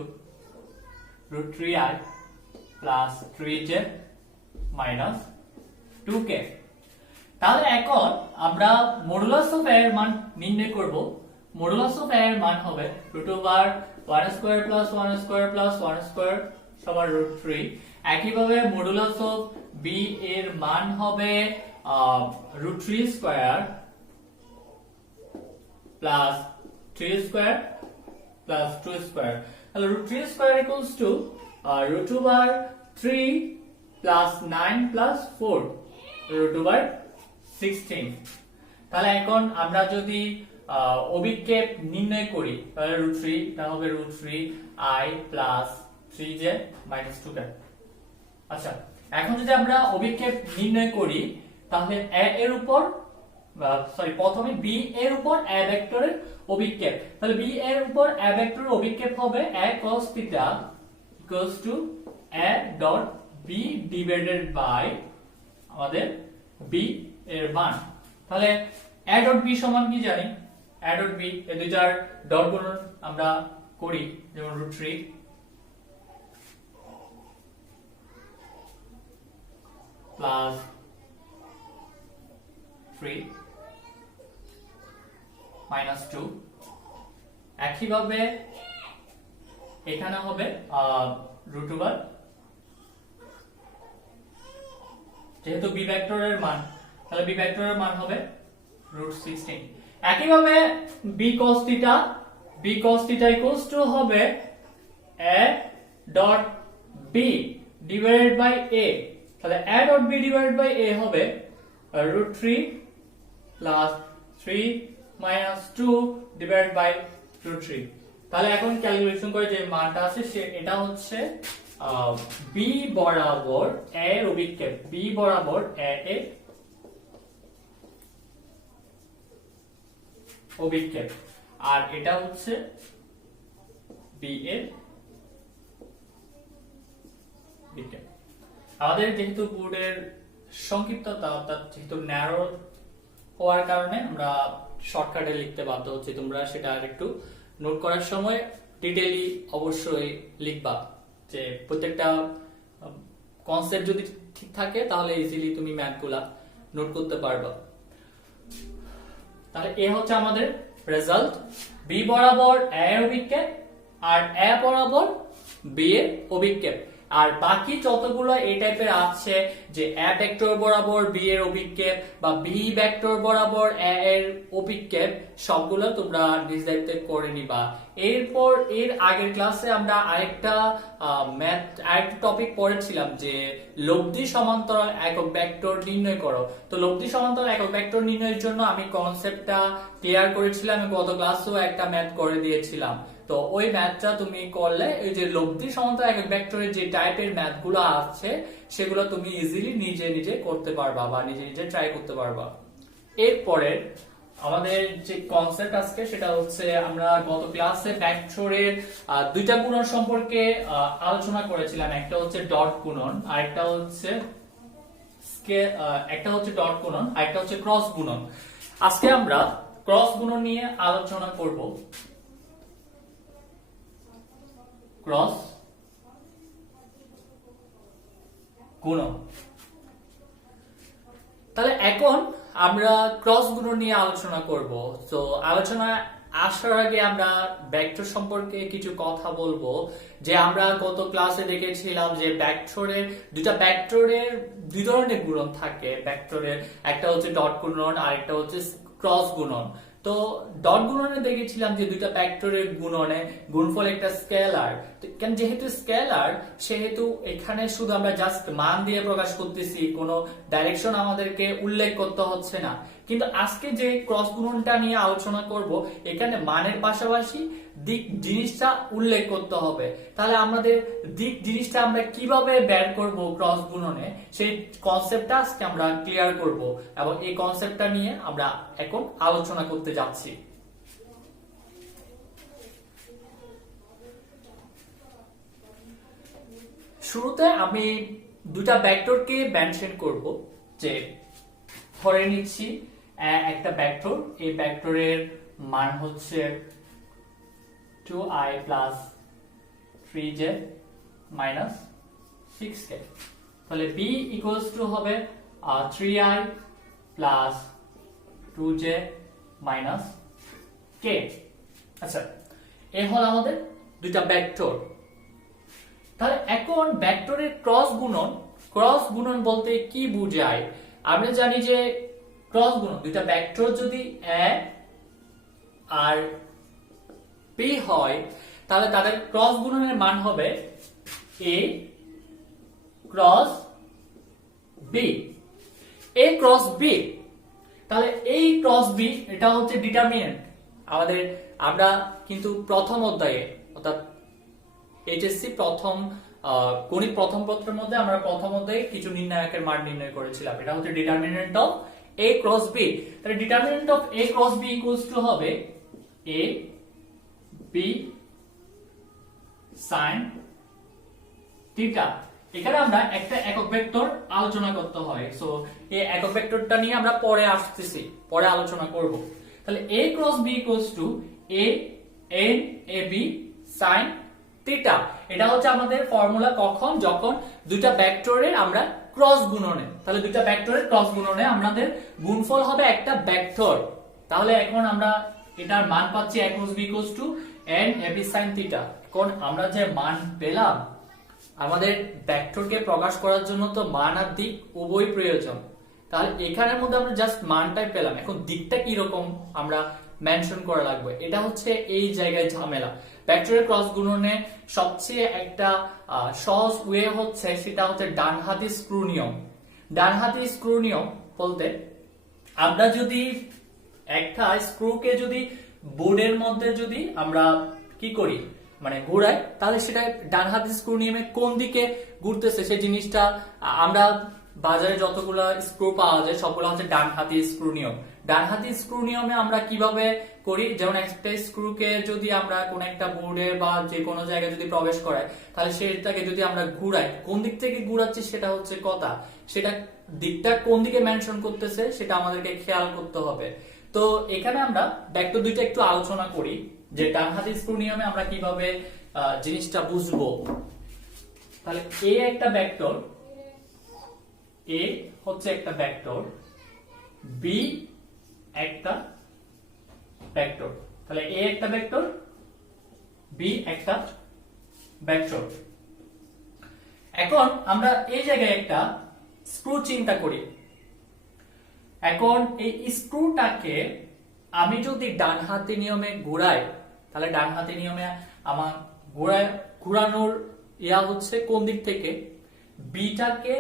√3i plus 3j minus 2k। তাহলে এখন আমরা মডুলাস অফ a এর মান নির্ণয় করব। মডুলাস অফ a এর মান হবে √1 square plus 1 square plus 1 square সমান √3। একইভাবে মডুলাস অফ b এর মান হবে √3 square plus 3 square plus 2 square। তাহলে √3 square equals to √3 plus 9 plus 4 √16। তাহলে এখন আমরা যদি অভিক্ষেপ নির্ণয় করি, তাহলে √3 টা হবে √3i plus 3j minus 2k। আচ্ছা, এখন যদি আমরা অভিক্ষেপ নির্ণয় করি, তাহলে a এর উপর প্রথমে b এর উপর a ভেক্টরের অভিক্ষেপ, তাহলে b এর উপর a ভেক্টরের অভিক্ষেপ হবে a cos θ equals to a dot b divided by আমাদের b এর মান। তাহলে a dot b সমান কি জানি, a dot b এই দুইটার ডট গুণন আমরা করি, যেমন √3 প্লাস 3 minus 2। একইভাবে এখানে হবে √1, যেহেতু b ভেক্টরের মান, তাহলে b ভেক্টরের মান হবে √16। একইভাবে b cos θ equals to হবে a dot b divided by a। তাহলে a dot b divided by a হবে √3 plus 3 minus 2 divided by √3। তাহলে এখন ক্যালকুলেশন করে যে মানটা আছে এটা হচ্ছে b বরাবর a এর অভিক্ষেপ, b বরাবর a এর অভিক্ষেপ, আর এটা হচ্ছে b এর অভিক্ষেপ। আমাদের যেহেতু বোর্ডের সংক্ষিপ্ততা, অর্থাৎ যেহেতু ন্যারো হওয়ার কারণে আমরা শর্টকাটে লিখতে বাধ্য হচ্ছি, তোমরা সেটা একটু নোট করার সময় ডিটেইলি অবশ্যই লিখবা, যে প্রত্যেকটা কনসেপ্ট যদি ঠিক থাকে তাহলে ইজিলি তুমি ম্যাথগুলা নোট করতে পারবা। তাহলে এ হচ্ছে আমাদের রেজাল্ট, b বরাবর a এর অভিক্ষেপ আর a বরাবর b এর অভিক্ষেপ। আর বাকি যতগুলো এই টাইপের আছে, যে a ভেক্টর বরাবর b এর অভিক্ষেপ বা b ভেক্টর বরাবর a এর অভিক্ষেপ, সবগুলো তোমরা নিজ দায়িত্বে করে নিবা। এরপর এর আগের ক্লাসে আমরা আরেকটা টপিক পড়েছিলাম, যে লব্ধি সমান্তরাল একক ভেক্টর নির্ণয় করো। তো লব্ধি সমান্তরাল একক ভেক্টর নির্ণয়ের জন্য আমি কনসেপ্টটা ক্লিয়ার করেছিলাম, গত ক্লাসেও একটা ম্যাথ করে দিয়েছিলাম। তো ওই ম্যাথটা তুমি করলে এই যে লব্ধি সমান্তরাল একক ভেক্টরের যে টাইপের ম্যাথগুলো আছে সেগুলো তুমি ইজিলি নিজে নিজে করতে পারবা বা নিজে নিজে ট্রাই করতে পারবা। এরপরে আমাদের যে কনসেপ্ট আজকে সেটা হচ্ছে আমরা গত ক্লাসে ভেক্টরের দুইটা গুণন সম্পর্কে আলোচনা করেছিলাম। একটা হচ্ছে ডট গুণন আর একটা হচ্ছে ডট গুণন আর একটা হচ্ছে ক্রস গুণন। আজকে আমরা ক্রস গুণন নিয়ে আলোচনা করব। ক্রস গুণন, তাহলে এখন আমরা ক্রস গুণন নিয়ে আলোচনা করব। তো আলোচনা আসার আগে আমরা ভেক্টর সম্পর্কে কিছু কথা বলবো। যে আমরা গত ক্লাসে দেখেছিলাম যে দুইটা ভেক্টরের দুই ধরনের গুণন থাকে ভেক্টরের, একটা হচ্ছে ডট গুণন আর একটা হচ্ছে ক্রস গুণন। তো ডট গুণনে দেখেছিলাম যে দুইটা ভেক্টরের গুণনে গুণফল একটা স্কেলার, যেহেতু স্কেলার সেহেতু এখানে শুধু আমরা জাস্ট মান দিয়ে প্রকাশ করতেছি, কোনো ডাইরেকশন আমাদেরকে উল্লেখ করতে হচ্ছে না। কিন্তু আজকে যে ক্রস গুণনটা নিয়ে আলোচনা করব এখানে মানের পাশাপাশি দিক জিনিসটা উল্লেখ করতে হবে। তাহলে আমাদের দিক জিনিসটা আমরা কিভাবে বের করব ক্রস গুণনে, সেই কনসেপ্টটা আজকে আমরা ক্লিয়ার করব এবং এই কনসেপ্টটা নিয়ে আমরা এখন আলোচনা করতে যাচ্ছি। শুরুতে আমি দুটা ভেক্টরকে মেনশন করব। যে ধরে নিচ্ছি একটা ভেক্টর, এই ভেক্টরের মান হচ্ছে 2i plus 3j minus 6k। তাহলে b equals to হবে 3i plus 2j minus k। আচ্ছা, এই হল আমাদের দুইটা ভেক্টর। তাহলে এখন ভেক্টরের ক্রস গুণন বলতে কি বোঝায়? আমরা জানি যে ক্রস গুণন দুইটা ভেক্টর যদি a আর b হয় তাহলে তাদের ক্রস গুণনের মান হবে a cross b, a cross b। তাহলে এই ক্রস b এটা হচ্ছে ডিটারমিনেন্ট আমাদের। আমরা কিন্তু প্রথম অধ্যায়ে অর্থাৎ এইচএসসি প্রথম গণিত প্রথম পত্রের মধ্যে আমরা প্রথম অধ্যায়ে কিছু নির্ণায়কের মান নির্ণয় করেছিলাম। এটা হচ্ছে determinant of a cross b। তাহলে determinant of a cross b equals to হবে a b sin থিটা। এখানে আমরা একটা একক ভেক্টর আলোচনা করতে হয়, সো এই একক ভেক্টরটা নিয়ে আমরা পরে আসতেছি, পরে আলোচনা করব। তাহলে a cross b equals two a n a b sin theta. এটা হচ্ছে আমাদের ফর্মুলা কখন, যখন দুইটা ভেক্টরের আমরা ক্রস গুণনে, তাহলে দুইটা ভেক্টরের ক্রস গুণনে আমাদের গুণফল হবে একটা ভেক্টর। তাহলে এখন আমরা এটার মান পাচ্ছি a cross b equals two n a b sin theta. এখন আমরা যে মান পেলাম, আমাদের ভেক্টরকে প্রকাশ করার জন্য তো মান আর দিক উভয় প্রয়োজন। তাহলে এখানের মধ্যে আমরা জাস্ট মানটাই পেলাম, এখন দিকটা কি রকম আমরা মেনশন করা লাগবে। এটা হচ্ছে এই জায়গায় ঝামেলা। ভেক্টরের ক্রস গুণনে সবচেয়ে একটা সহজ ওয়ে হচ্ছে সেটা হচ্ছে ডানহাতি স্ক্রু নিয়ম। ডানহাতি স্ক্রু নিয়ম বলতে আমরা যদি একটা স্ক্রুকে যদি বোর্ডের মধ্যে যদি আমরা কি করি মানে ঘোরাই, তাহলে সেটা ডানহাতি স্ক্রু নিয়মে কোন দিকে ঘুরতেছে সেই জিনিসটা আমরা বাজারে যতগুলো স্ক্রু পাওয়া যায় সবগুলো হচ্ছে ডানহাতি স্ক্রু নিয়ম। ডানহাতি স্ক্রু নিয়মে আমরা কিভাবে করি, যেমন একটা স্ক্রুকে যদি আমরা কোন একটা বোর্ডে বা যে কোনো জায়গায় যদি প্রবেশ করাই, তাহলে সেটাকে যদি আমরা ঘুরাই, কোন দিক থেকে ঘুরাচ্ছি সেটা হচ্ছে কথা, সেটা দিকটা কোন দিকে মেনশন করতেছে সেটা আমাদেরকে খেয়াল করতে হবে। তো এখানে আমরা ভেক্টর দুইটা একটু আলোচনা করি যে ডানহাতি স্ক্রু নিয়মে আমরা কিভাবে জিনিসটা বুঝবো। তাহলে এ একটা ভেক্টর, এ হচ্ছে একটা ভেক্টর, বি একটা ভেক্টর। তাহলে এ একটা ভেক্টর, বি একটা ভেক্টর। এখন আমরা এই জায়গায় একটা স্ক্রু চিন্তা করি। এখন এই স্ক্রুটাকে আমি যদি ডানহাতি নিয়মে ঘুরাই, তাহলে ডানহাতি নিয়মে আমার ঘুরানোর হচ্ছে কোন দিক থেকে, বিটাকে,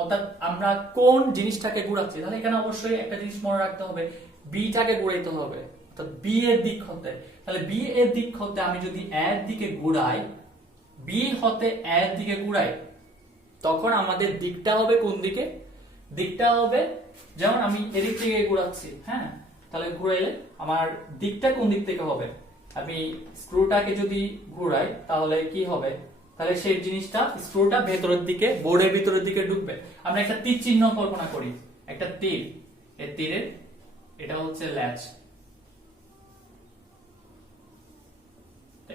অর্থাৎ আমরা কোন জিনিসটাকে ঘুরাচ্ছি। তাহলে এখানে অবশ্যই একটা জিনিস মনে রাখতে হবে, বিটাকে ঘুরাইতে হবে। অর্থাৎ বি এর দিক হতে, তাহলে বি এর দিক হতে আমি যদি এর দিকে ঘুরাই, বি হতে এর দিকে ঘুরাই, তখন আমাদের দিকটা হবে কোন দিকে? দিকটা হবে, যেমন আমি এদিক থেকে ঘুরাচ্ছি, হ্যাঁ, তাহলে ঘুরাইলে আমার দিকটা কোন দিক থেকে হবে? আমি স্ক্রুটাকে যদি ঘুরাই তাহলে কি হবে? তাহলে সেই জিনিসটা স্ক্রুটা ভেতরের দিকে, বোর্ডের ভিতরের দিকে ঢুকবে। আমরা একটা তীর চিহ্ন কল্পনা করি, একটা তীর, এই তীরের এটা হচ্ছে ল্যাচ।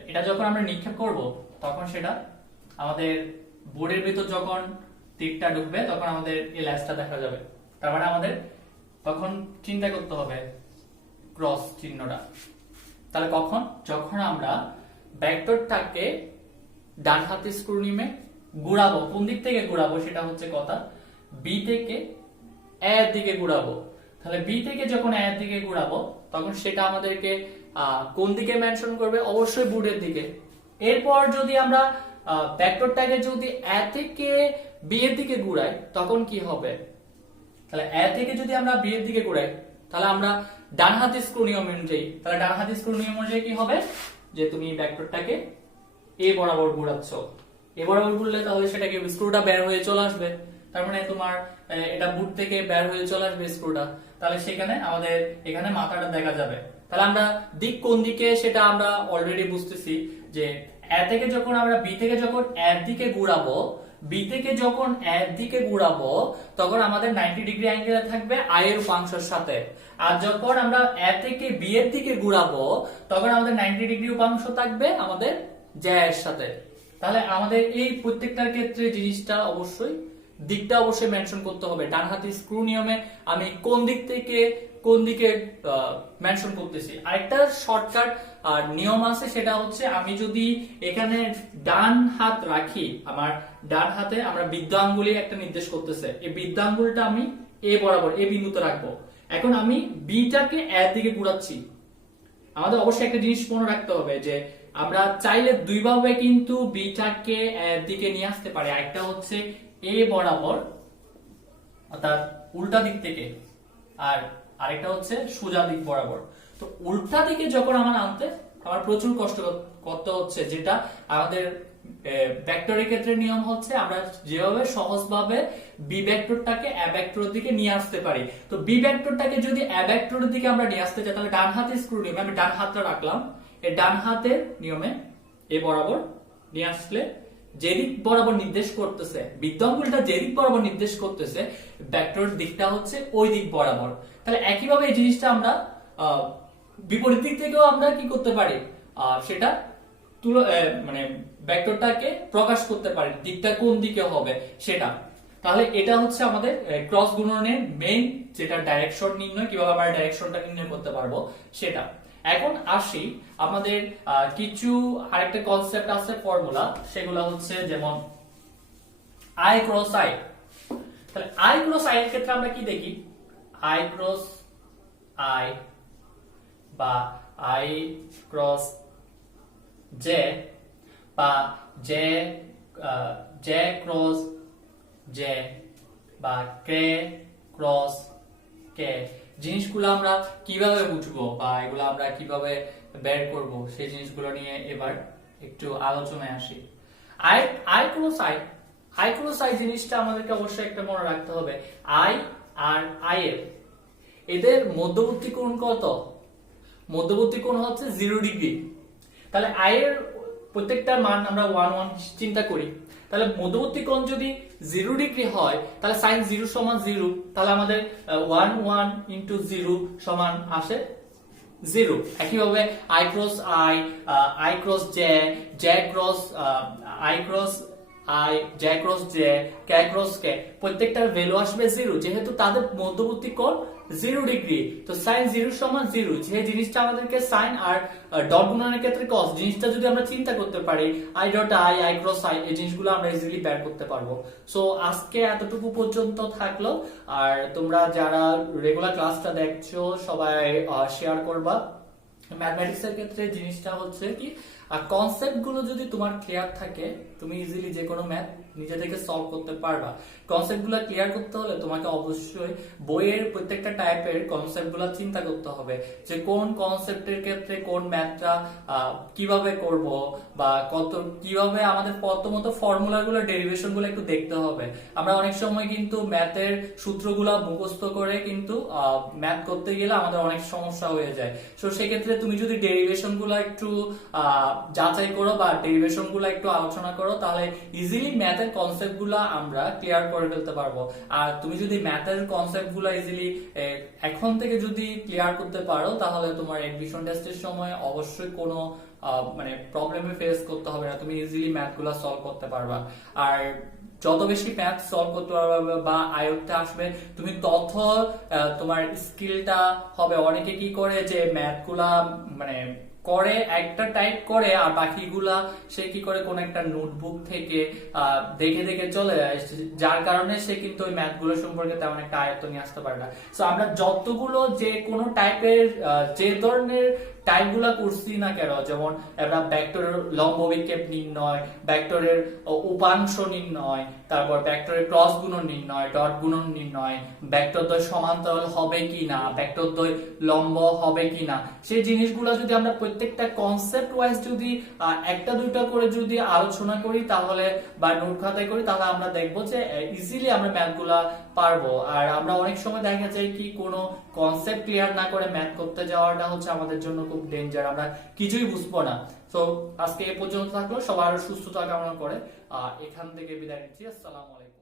এটা যখন আমরা নিক্ষেপ করব তখন সেটা আমাদের বোর্ডের ভিতর যখন তীরটা ঢুকবে তখন আমাদের এই ল্যাচটা দেখা যাবে। তার মানে আমাদের তখন চিন্তা করতে হবে ক্রস চিহ্নটা। তাহলে কখন? যখন আমরা ভেক্টরটাকে ডান হাতে স্ক্রু নিয়ে ঘুরাবো। কোন দিক থেকে ঘুরাবো সেটা হচ্ছে কথা, বি থেকে এ এর দিকে ঘুরাবো। তাহলে বি থেকে যখন এ এর দিকে ঘুরাবো তখন সেটা আমাদেরকে কোন দিকে মেনশন করবে? অবশ্যই বোর্ডের দিকে। এরপর যদি আমরা ভেক্টরটাকে যদি এ থেকে বি এর দিকে ঘুরাই তখন কি হবে? তাহলে এ থেকে যদি আমরা বি এর দিকে ঘুরাই তাহলে আমরা ডান হাতে স্ক্রু নিয়ম অনুযায়ী, তাহলে ডান হাতে স্ক্রু নিয়ম অনুযায়ী কি হবে? যে তুমি ভেক্টরটাকে এ বরাবর ঘোরাচ্ছ, এ বরাবর ঘুরলে তাহলে সেটাকে স্ক্রুটা বের হয়ে চলে আসবে। তার মানে তোমার এটা বুট থেকে বের হয়ে চলে আসবে স্ক্রুটা, তাহলে সেখানে আমাদের এখানে মাথাটা দেখা যাবে। তাহলে আমরা দিক কোন দিকে সেটা আমরা অলরেডি বুঝতেছি যে এ থেকে যখন আমরা বি থেকে যখন এর দিকে ঘুরাবো, বি থেকে যখন এর দিকে ঘুরাবো তখন আমাদের 90 ডিগ্রি অ্যাঙ্গেলে থাকবে আই এর উপাংশের সাথে। আর যখন আমরা এ থেকে বি এর দিকে ঘুরাবো তখন আমাদের 90 ডিগ্রি উপাংশ থাকবে আমাদের জে এর সাথে। তাহলে আমাদের এই প্রত্যেকটার ক্ষেত্রে জিনিসটা অবশ্যই দিকটা অবশ্যই মেনশন করতে হবে। ডান হাতি স্ক্রু নিয়মে আমি কোন দিক থেকে কোন দিকে মেনশন করতেছি। আরেকটা শর্টকাট নিয়ম আছে, সেটা হচ্ছে আমি যদি এখানে ডান হাত রাখি, আমার ডান হাতে আমরা বৃদ্ধাঙ্গুলি একটা নির্দেশ করতেছে, এই বৃদ্ধাঙ্গুলটা আমি এ বরাবর এ বিন্দুতে রাখবো। এখন আমি বিটাকে এর দিকে ঘুরাচ্ছি। আমাদের অবশ্যই একটা জিনিস মনে রাখতে হবে যে আমরা চাইলে দুইভাবে কিন্তু বিটাকে এর দিকে নিয়ে আসতে পারি। একটা হচ্ছে এ বরাবর অর্থাৎ উল্টা দিক থেকে, আর আরেকটা হচ্ছে সোজা দিক বরাবর। তো উল্টা দিকে যখন আমার প্রচুর কষ্ট করতে হচ্ছে, যেটা আমাদের ভেক্টরের ক্ষেত্রে নিয়ম হচ্ছে আমরা যেভাবে সহজভাবে বি ভেক্টরটাকে এ ভেক্টরের দিকে নিয়ে আসতে পারি। তো বি ভেক্টরটাকে যদি এ ভেক্টরের দিকে আমরা নিয়ে আসতে চাই তাহলে ডান হাতে স্ক্রু নিয়মে আমি ডান হাতটা রাখলাম, এই ডান হাতের নিয়মে এ বরাবর নিয়ে আসলে যেদিক বরাবর নির্দেশ করতেছে, বৃত্তাঙ্গুলটা যেদিক বরাবর নির্দেশ করতেছে ভেক্টর দিকটা হচ্ছে ওই দিক বরাবর। তাহলে একইভাবে এই জিনিসটা আমরা বিপরীত দিক থেকেও আমরা কি করতে পারি, সেটা মানে ভেক্টরটাকে প্রকাশ করতে পারি, দিকটা কোন দিকে হবে সেটা। তাহলে এটা হচ্ছে আমাদের ক্রস গুণনের মেইন যেটা ডাইরেকশন নির্ণয়, কিভাবে আমরা ডাইরেকশনটা নির্ণয় করতে পারবো সেটা। এখন আসি আমাদের কিছু আরেকটা কনসেপ্ট আছে, ফর্মুলা, সেগুলো হচ্ছে যেমন আই ক্রস আই। তাহলে আই ক্রস আই এর ক্ষেত্রে আমরা কি দেখি? আই ক্রস আই বা আই ক্রস জে বা জে জে ক্রস জে বা কে ক্রস কে, জিনিসগুলো আমরা কিভাবে বুঝবো বা এগুলো আমরা কিভাবে বের করব সেই জিনিসগুলো নিয়ে এবার একটু আলোচনায় আসি। আই ক্রস আই জিনিসটা আমাদেরকে অবশ্যই একটা মনে রাখতে হবে, আই আর আই এদের মধ্যবর্তী কোণ কত? মধ্যবর্তী কোণ হচ্ছে 0 ডিগ্রি। তাহলে আই এর প্রত্যেকটা মান আমরা 1 1 চিন্তা করি, তাহলে মধ্যবর্তী কোণ যদি 0 ডিগ্রি হয় তাহলে sin 0 সমান 0, তাহলে আমাদের 1 1 into 0 সমান আসে 0। একইভাবে i cross i, i cross j, j cross i cross i, j cross j, k cross k, প্রত্যেকটার ভ্যালু আসবে 0 যেহেতু তাদের মধ্যবর্তী কোণ 0 ডিগ্রি। তো sin 0 সমান 0, যে জিনিসটা আমাদেরকে sin আর ডট গুণনের ক্ষেত্রে cos, জিনিসটা যদি আমরা চিন্তা করতে পারি i dot i, i cross i, এই জিনিসগুলো আমরা ইজিলি বের করতে পারবো। সো আজকে এতটুকু পর্যন্ত থাকলো, আর তোমরা যারা রেগুলার ক্লাসটা দেখছো সবাই শেয়ার করবা। ম্যাথমেটিক্স এর ক্ষেত্রে জিনিসটা হচ্ছে কি, কনসেপ্ট গুলো যদি তোমার ক্লিয়ার থাকে তুমি ইজিলি যে কোনো ম্যাথ নিজে থেকে সলভ করতে পারবা। কনসেপ্টগুলো ক্লিয়ার করতে হলে তোমাকে অবশ্যই বইয়ের প্রত্যেকটা টাইপের কনসেপ্টগুলো চিন্তা করতে হবে, যে কোন কনসেপ্টের ক্ষেত্রে কোন ম্যাথটা কিভাবে করব, বা কিভাবে আমাদের প্রথমত ফর্মুলাগুলো ডেরিভেশনগুলো একটু দেখতে হবে। আমরা অনেক সময় কিন্তু ম্যাথের সূত্রগুলো মুখস্থ করে কিন্তু ম্যাথ করতে গেলে আমাদের অনেক সমস্যা হয়ে যায়। তো সেক্ষেত্রে তুমি যদি ডেরিভেশনগুলো একটু যাচাই করো বা ডেরিভেশনগুলো একটু আলোচনা করো, তাহলে ইজিলি ম্যাথের কনসেপ্টগুলো আমরা ক্লিয়ার করে ফেলতে পারবো। আর তুমি যদি ম্যাথের কনসেপ্টগুলো ইজিলি এখন থেকে যদি ক্লিয়ার করতে পারো, তাহলে তোমার এডমিশন টেস্টের সময় অবশ্যই কোনো মানে প্রবলেমে ফেস করতে হবে না, তুমি ইজিলি ম্যাথগুলো সলভ করতে পারবা। আর যত বেশি ম্যাথ সলভ করতে পারবে বা আয়ত্তে আসবে, তুমি তত তোমার স্কিলটা হবে। অনেকে কি করে যে ম্যাথগুলা মানে করে একটা টাইপ করে, আর বাকিগুলা সে কি করে কোন একটা নোটবুক থেকে দেখে দেখে চলে যায়, যার কারণে সে কিন্তু ওই ম্যাথগুলো সম্পর্কে তেমন একটা আয়ত্ত নিয়ে আসতে পারে না। সো আমরা যতগুলো যে কোনো টাইপের যে ধরনের টাইপগুলা করছি না কেন, যেমন আমরা ভেক্টরের লম্ব বিক্ষেপ নির্ণয়, ভেক্টরের উপাংশ নির্ণয়, তারপর ভেক্টরের ক্রস গুণন নির্ণয়, ডট গুণন নির্ণয়, ভেক্টর দ্বয় সমান্তরাল হবে কিনা, ভেক্টর দ্বয় লম্ব হবে কিনা, সেই জিনিসগুলো যদি আমরা প্রত্যেকটা কনসেপ্ট ওয়াইজ যদি একটা দুইটা করে যদি আলোচনা করি, তাহলে বা নোট খাতায় করি, তাহলে আমরা দেখবো যে ইজিলি আমরা ম্যাথগুলা পারবো। আর আমরা অনেক সময় দেখা যায় কি কোনো কনসেপ্ট ক্লিয়ার না করে ম্যাথ করতে যাওয়াটা হচ্ছে আমাদের জন্য খুব ডেঞ্জার, আমরা কিছুই বুঝবো না। তো আজকে এ পর্যন্ত থাকলো, সবার সুস্থতা কামনা করে এখান থেকে বিদায় নিচ্ছি। আসসালামু আলাইকুম।